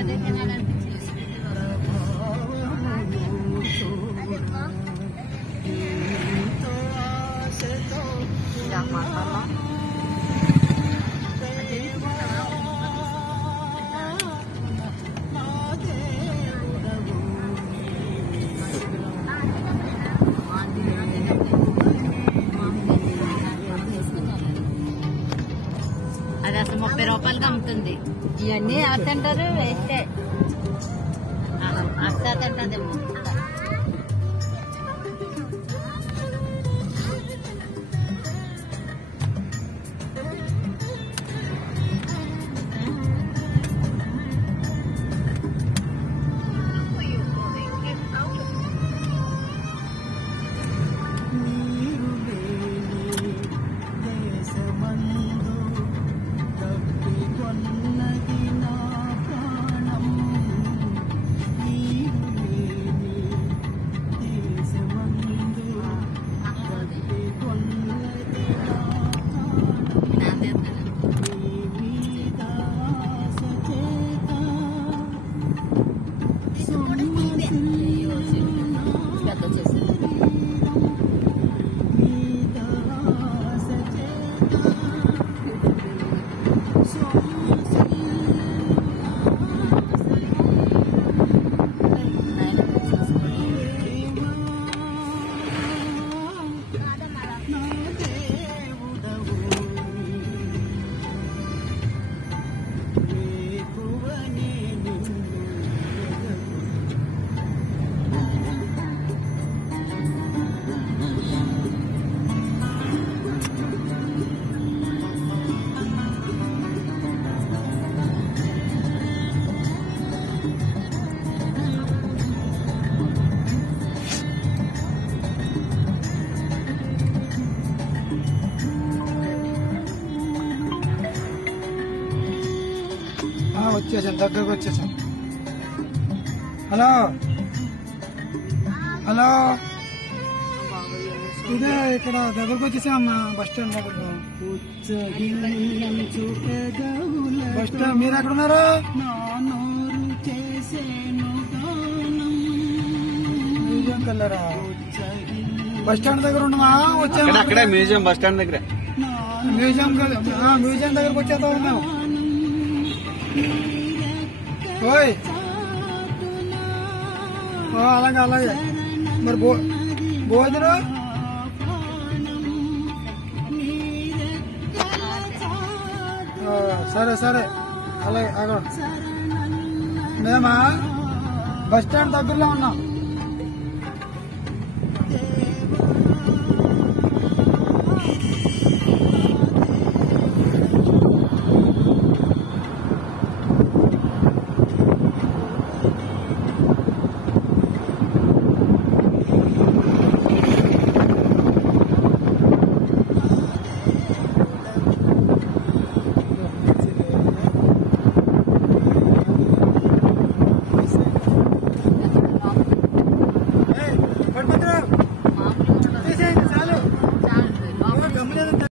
అది అసలు 30 రూపాయలకి అమ్ముతుంది. ఇవన్నీ అత్తంటారు వేస్తే అత్త తింటదేమో. వచ్చేసాను, దగ్గరకు వచ్చేసాను. హలో హలో, ఇదే ఇక్కడ దగ్గరకు వచ్చేసామమ్మా, బస్ స్టాండ్ దగ్గరకు. బస్ స్టాండ్ మీరు ఎక్కడ ఉన్నారు? మ్యూజియం కల్లరా? బస్ స్టాండ్ దగ్గర ఉన్నామా? వచ్చాము అక్కడే మ్యూజియం, బస్ స్టాండ్ దగ్గర. మ్యూజియం మ్యూజియం దగ్గరకు వచ్చేద్దాం ఉన్నాము. ఓయ్ అలాగే అలాగే. మరి భోజనం సరే సరే అలాగే. మేమా బస్ స్టాండ్ దగ్గరలో ఉన్నాం.